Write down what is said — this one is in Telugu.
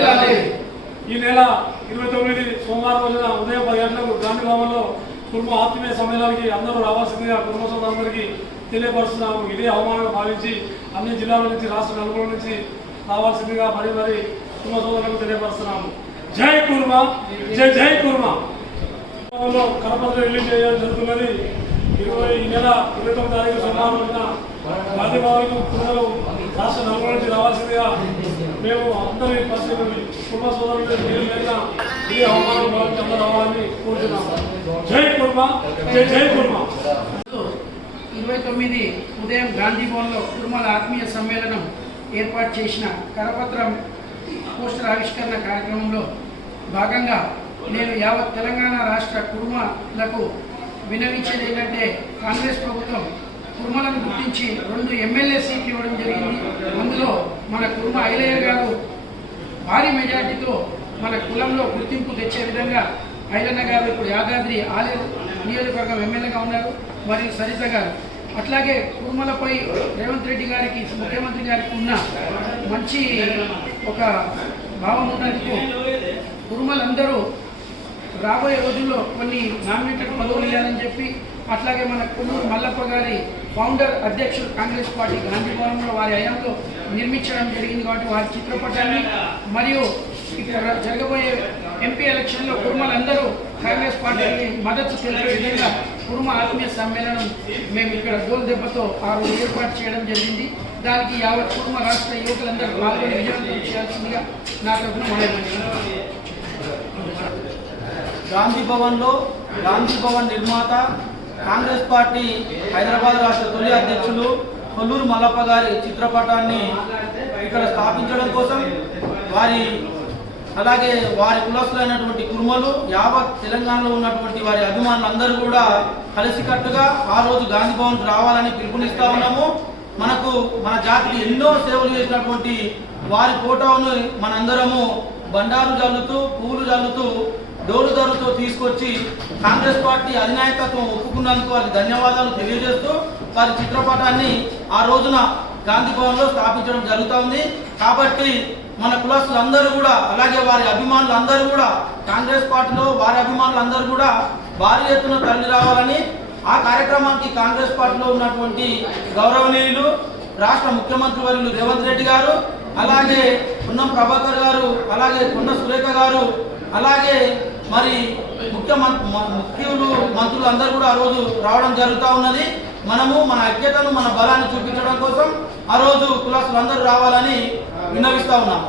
ఈ నెల 29 సోమవారం రోజున ఉదయం 10 గంటలకు గాంధీ భవన్లో కుటుంబ ఆత్మీయ సమ్మేళనానికి అందరూ రావాల్సిందిగా కుటుంబ సోదరులందరికీ తెలియపరుస్తున్నాము. ఇదే అవమానంగా భావించి అన్ని జిల్లాల నుంచి రాష్ట్ర నలుగురు నుంచి రావాల్సిందిగా మరి కుటుంబ సోదరులకు తెలియపరుస్తున్నాము. జై కుర్మా, జై జై కుర్మా. కరపత్రం రిలీజ్ చేయడం జరుగుతున్నది. ఈ నెల 29 తారీఖు సోమవారం రోజున గాంధీ భవన్కు కుటుంబాలు రాష్ట్ర నలుగురు నుంచి రావాల్సిందిగా మేము అందరి పరిస్థితులు కుటుంబ సోదరులు ఈ అవమానం భావించి అందరూ రావాలని కోరుతున్నాము. జై కుర్మా, జై జై కుర్మా. 29 ఉదయం గాంధీ భవన్లో కుటుంబాల ఆత్మీయ సమ్మేళనం ఏర్పాటు చేసిన కరపత్రం పోస్టర్ ఆవిష్కరణ కార్యక్రమంలో భాగంగా నేను యావత్ తెలంగాణ రాష్ట్ర కుటుంబాలకు విన్నవించేది ఏంటంటే, కాంగ్రెస్ ప్రభుత్వం కుర్మలను గుర్తించి 2 ఎమ్మెల్యే సీట్లు ఇవ్వడం జరిగింది. అందులో మన కుర్మ ఐలయ్య గారు భారీ మెజార్టీతో మన కులంలో గుర్తింపు తెచ్చే విధంగా ఐలన్న గారు ఇప్పుడు యాదాద్రి ఆలేరు నియోజకవర్గం ఎమ్మెల్యేగా ఉన్నారు. మరియు సరిత గారు అట్లాగే కుర్మలపై రేవంత్ రెడ్డి గారికి ముఖ్యమంత్రి గారికి ఉన్న మంచి ఒక భావం ఉన్నందుకు కుర్మలందరూ రాబోయే రోజుల్లో కొన్ని నామినేటెడ్ పదవులు ఇవ్వాలని చెప్పి, అట్లాగే మన కొల్లూరు మల్లప్ప గారి ఫౌండర్ అధ్యక్షుడు కాంగ్రెస్ పార్టీ గాంధీ భవనంలో వారి హయాంలో నిర్మించడం జరిగింది. కాబట్టి వారి చిత్రపటాన్ని మరియు ఇక్కడ జరగబోయే ఎంపీ ఎలక్షన్లో కుర్మలందరూ కాంగ్రెస్ పార్టీకి మద్దతు తెలిపే విధంగా కుర్మ ఆత్మీయ సమ్మేళనం మేము ఇక్కడ గోల్ దెబ్బతో ఆ రోజు ఏర్పాటు చేయడం జరిగింది. దానికి యావత్ కుర్మ రాష్ట్ర యువకులందరూ పాల్గొని విజయవంతం చేయాల్సిందిగా నా తరఫున మనవి. గాంధీ భవన్ నిర్మాత కాంగ్రెస్ పార్టీ హైదరాబాద్ రాష్ట్ర తొలి అధ్యక్షులు కొల్లూరు మల్లప్ప గారి చిత్రపటాన్ని ఇక్కడ స్థాపించడం కోసం అలాగే వారి కులస్తులైనటువంటి కుర్మలు యావత్ తెలంగాణలో ఉన్నటువంటి వారి అభిమానులందరూ కూడా కలిసికట్టుగా ఆ రోజు గాంధీ భవన్కి రావాలని పిలుపునిస్తా ఉన్నాము. మన జాతికి ఎన్నో సేవలు చేసినటువంటి వారి ఫోటోను మనందరము బండారు జల్లుతూ పూలు జల్లుతూ డోలు దొరుకుతూ తీసుకొచ్చి కాంగ్రెస్ పార్టీ అధినాయకత్వం ఒప్పుకున్నందుకు వారికి ధన్యవాదాలు తెలియజేస్తూ వారి చిత్రపటాన్ని ఆ రోజున గాంధీ భవన్లో స్థాపించడం జరుగుతుంది. కాబట్టి మన కులస్తులందరూ కూడా అలాగే వారి అభిమానులందరూ కూడా కాంగ్రెస్ పార్టీలో వారి అభిమానులందరూ కూడా భారీ ఎత్తున తరలి రావాలని, ఆ కార్యక్రమానికి కాంగ్రెస్ పార్టీలో ఉన్నటువంటి గౌరవనీయులు రాష్ట్ర ముఖ్యమంత్రి వర్యులు రేవంత్ రెడ్డి గారు, అలాగే పొన్నం ప్రభాకర్ గారు, అలాగే కొండ సురేఖ గారు, అలాగే మరి ముఖ్యులు మంత్రులు అందరూ కూడా ఆ రోజు రావడం జరుగుతూ ఉన్నది. మనము మన ఐక్యతను మన బలాన్ని చూపించడం కోసం ఆ రోజు కులస్తులందరూ రావాలని విన్నవిస్తా ఉన్నాము.